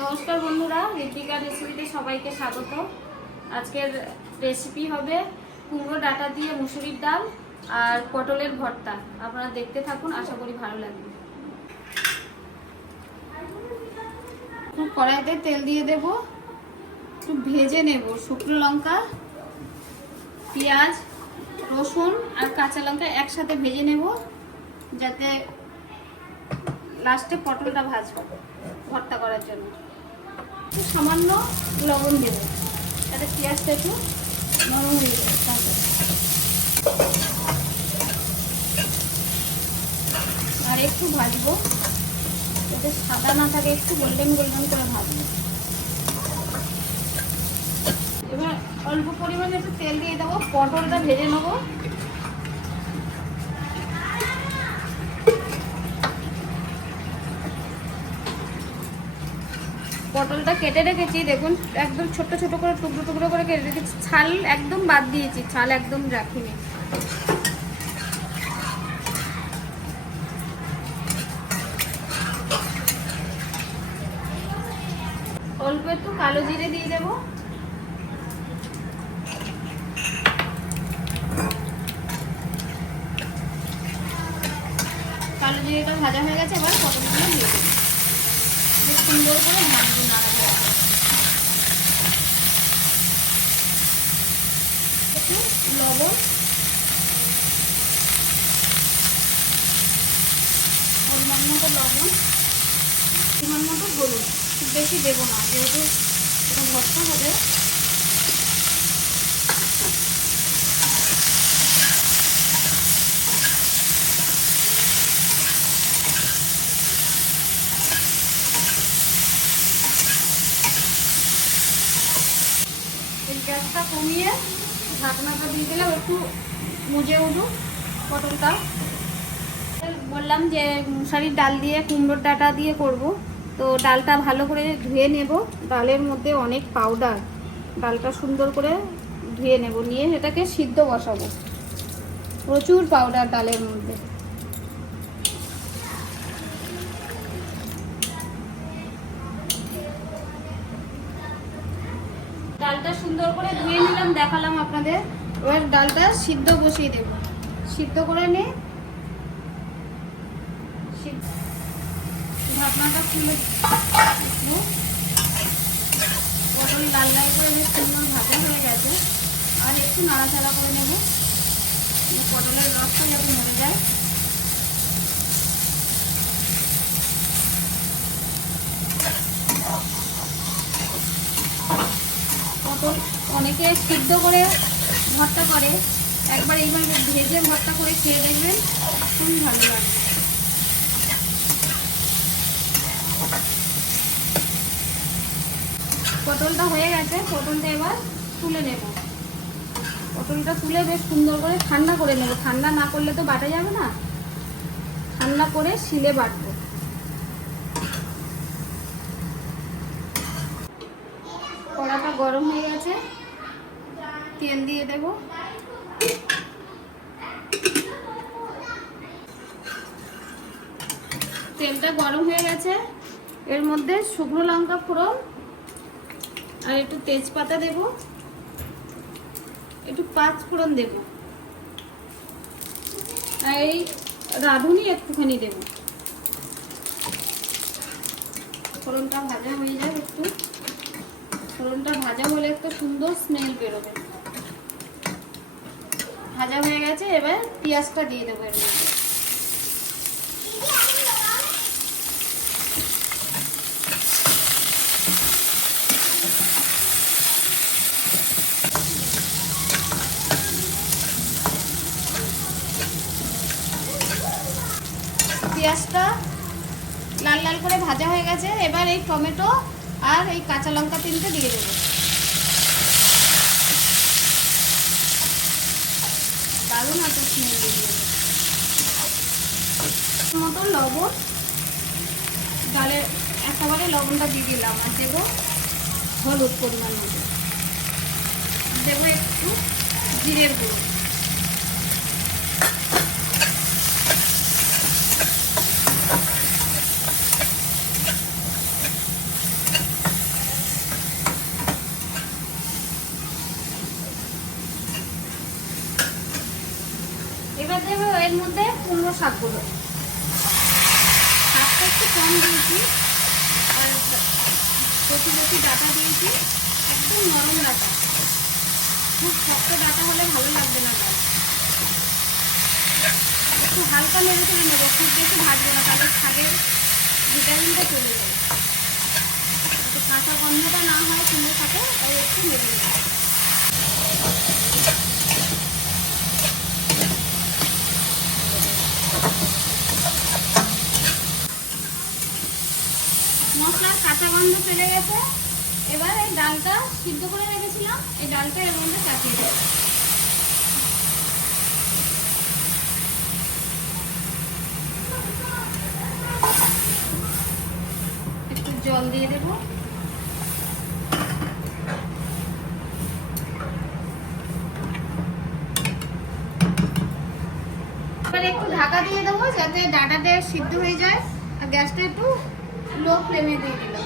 নমস্কার বন্ধুরা, ঋতিকা রেসিপিতে সবাইকে স্বাগত। আজকের রেসিপি হবে কুমড়ো ডাঁটা দিয়ে মুসুরির ডাল আর পটলের ভর্তা। আপনারা দেখতে থাকুন, আশা করি ভালো লাগবে। কড়াইতে তেল দিয়ে দেব, একটু ভেজে নেব শুকনো লঙ্কা, পেঁয়াজ, রসুন আর কাঁচা লঙ্কা একসাথে ভেজে নেব, যাতে লাস্টে পটলটা ভাজবো ভর্তা করার জন্য। একটু সামান্য লবণ দেব, যাতে পেঁয়াজটা একটু নরম হয়ে যায়। আর একটু ভাজবো, যাতে সাদা না থাকে, একটু গোল্ডেন গোল্ডেন করে ভাজবো। এবার অল্প পরিমাণে একটু তেল দিয়ে দেবো, পটলটা ভেজে নেবো। পটলটা কেটে রেখেছি, দেখুন একদম ছোট ছোট করে টুকরো টুকরো করে কেটে রেখেছি। ছাল একদম বাদ দিয়েছি, ছাল একদম রাখিনি। অল্প একটু কালো জিরে দিয়ে দেব। কালো জিরেটা ভাজা হয়ে গেছে, এবার পটলগুলো দিয়ে দেবো। বেশ সুন্দর করে ভাজবো, নাড়াচাড়া একটু লবণ, পরিমাণ মতো লবণ, পরিমাণ মতো হলুদ। খুব বেশি দেবো না, যেহেতু এটা ভর্তা হবে। গ্যাসটা কমিয়ে ঢাকনাটা দিয়ে দিলাম, একটু মুজে উঠুক পটলটা। বললাম যে মুসারির ডাল দিয়ে কুমড়োর ডাঁটা দিয়ে করব, তো ডালটা ভালো করে ধুয়ে নেব। ডালের মধ্যে অনেক পাউডার, ডালটা সুন্দর করে ধুয়ে নেব, নিয়ে এটাকে সিদ্ধ বসাবো। প্রচুর পাউডার ডালের মধ্যে। ডালটা সুন্দর করে ধুয়ে নিলাম, দেখালাম আপনাদের। এবার ডালটা সিদ্ধ বসিয়ে দেব, সিদ্ধ করে নিয়ে ঢাকনাটা খুলে পটল লাল লাল করে বেশ সুন্দর ভাজা হয়ে গেছে। আর একটু নাড়াচাড়া করে নেব, পটলের রসটা যাতে মরে যায়। পটল অনেকে সিদ্ধ করে ভর্তা করে, একবার এইভাবে ভেজে ভর্তা করে খেয়ে দেখবেন, খুবই ভালো লাগে। পটলটা হয়ে গেছে, পটলটা এবার তুলে নেব। পটলটা তুলে বেশ সুন্দর করে ঠান্ডা করে নেব। ঠান্ডা না করলে তো বাটা যাবে না, ঠান্ডা করে শিলে বাটবো। কড়াটা গরম হয়ে গেছে, তেল দিয়ে দেব। তেলটা গরম হয়ে গেছে, এর মধ্যে শুকনো লঙ্কা ফোড়ন আর একটু তেজপাতা দেব, একটু পাঁচ ফোড়ন দেব, আর এই রাঁধুনি একটুখানি দেব। ফোড়নটা ভাজা হয়ে যায়, একটু ফোড়নটা ভাজা হলে একটা সুন্দর স্মেল বেরোবে। ভাজা হয়ে গেছে, এবার পেঁয়াজটা দিয়ে দেবো এর মধ্যে। পেঁয়াজটা লাল লাল করে ভাজা হয়ে গেছে, এবার এই টমেটো আর এই কাঁচা লঙ্কা তিনটে দিয়ে দেবো। দারুণ আছে স্মেল বেরিয়ে। মতো লবণ, ডালের একেবারে লবণটা দিয়ে দিলাম। আর দেবো হলুদ পরিমাণ মতো, দেবো একটু জিরের গুঁড়ো, এর মধ্যে কুমড়ো শাকগুলো। শাকটা একটু কম দিয়েছি, আর কচি কচি ডাঁটা দিয়েছি, একদম নরম ডাঁটা, খুব শক্ত ডাঁটা হলে ভালো লাগবে না। একটু হালকা নেড়ে চেড়ে নেবো, খুব বেশি ভাজবো না, তাহলে শাকের ভিটামিনটা চলে যাবে। একটু কাঁচা গন্ধটা না হয় কুমড়ো শাকে, তাই একটু নেড়ে দেবো। মশলার কাঁচা গন্ধ চলে গেছে। এবার এই ডালটা সিদ্ধ করে রেখেছিলাম, এই ডালটা এর মধ্যে চাপিয়ে দেবো। একটু জল দিয়ে দেবো। এবার একটু ঢাকা দিয়ে দেবো যাতে ডাঁটাটা সিদ্ধ হয়ে যায়, আর গ্যাসটা একটু লো ফ্লেমে দিয়ে দিলাম।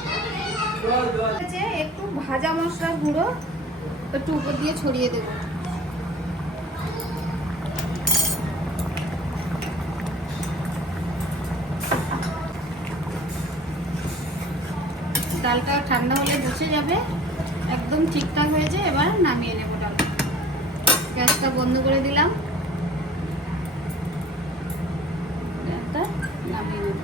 একটু ভাজা মশলার গুঁড়ো একটু উপর দিয়ে ছড়িয়ে দেবো। ডালটা ঠান্ডা হলে বসে যাবে, একদম ঠিকঠাক হয়েছে। এবার নামিয়ে নেব ডালটা। গ্যাসটা বন্ধ করে দিলাম, ডালটা নামিয়ে নেব।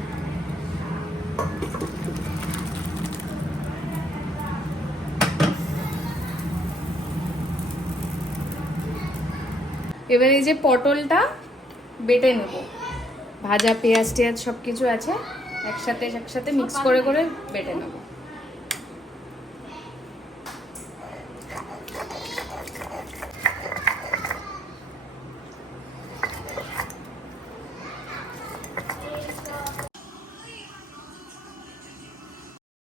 এবার এই যে পটলটা বেটে নেব, ভাজা পেঁয়াজ টেয়াজ সব কিছু আছে, একসাথে মিক্স করে বেটে নেব।